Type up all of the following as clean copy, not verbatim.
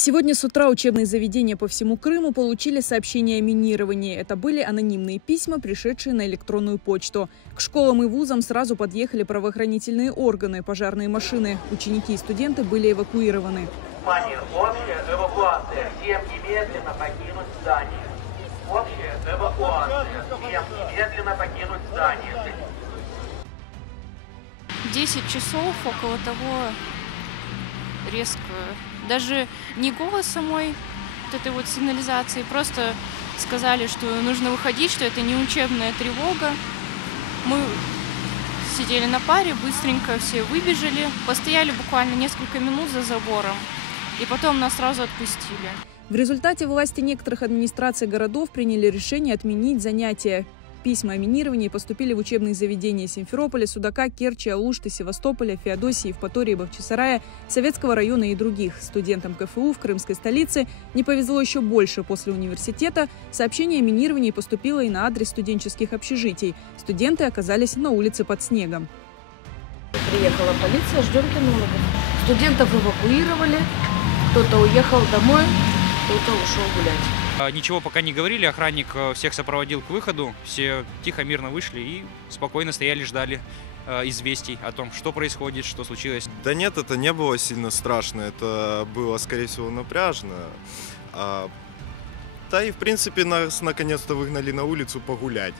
Сегодня с утра учебные заведения по всему Крыму получили сообщения о минировании. Это были анонимные письма, пришедшие на электронную почту. К школам и вузам сразу подъехали правоохранительные органы, пожарные машины. Ученики и студенты были эвакуированы. Внимание, общая эвакуация. Всем немедленно покинуть здание. Общая эвакуация. Всем немедленно покинуть здание. 10 часов, около того, резко. Даже не голос самой вот этой вот сигнализации, просто сказали, что нужно выходить, что это не учебная тревога. Мы сидели на паре, быстренько все выбежали, постояли буквально несколько минут за забором, и потом нас сразу отпустили. В результате власти некоторых администраций городов приняли решение отменить занятия. Письма о минировании поступили в учебные заведения Симферополя, Судака, Керчи, Алушты, Севастополя, Феодосии, Евпатории, Бахчисарая, Советского района и других. Студентам КФУ в крымской столице не повезло еще больше. После университета сообщение о минировании поступило и на адрес студенческих общежитий. Студенты оказались на улице под снегом. Приехала полиция, ждем кинологов. Студентов эвакуировали, кто-то уехал домой, кто-то ушел гулять. Ничего пока не говорили, охранник всех сопроводил к выходу, все тихо, мирно вышли и спокойно стояли, ждали известий о том, что происходит, что случилось. Да нет, это не было сильно страшно, это было, скорее всего, напряжно. Да и, в принципе, нас наконец-то выгнали на улицу погулять.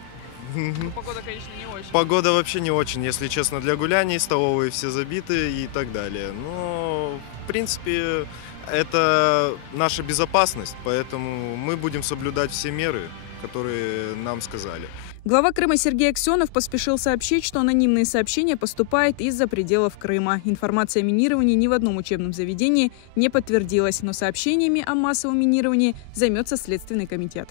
Ну, погода, конечно, не очень. Погода вообще не очень, если честно, для гуляний, столовые все забиты и так далее. Но, в принципе, это наша безопасность, поэтому мы будем соблюдать все меры, которые нам сказали. Глава Крыма Сергей Аксенов поспешил сообщить, что анонимные сообщения поступают из-за пределов Крыма. Информация о минировании ни в одном учебном заведении не подтвердилась, но сообщениями о массовом минировании займется Следственный комитет.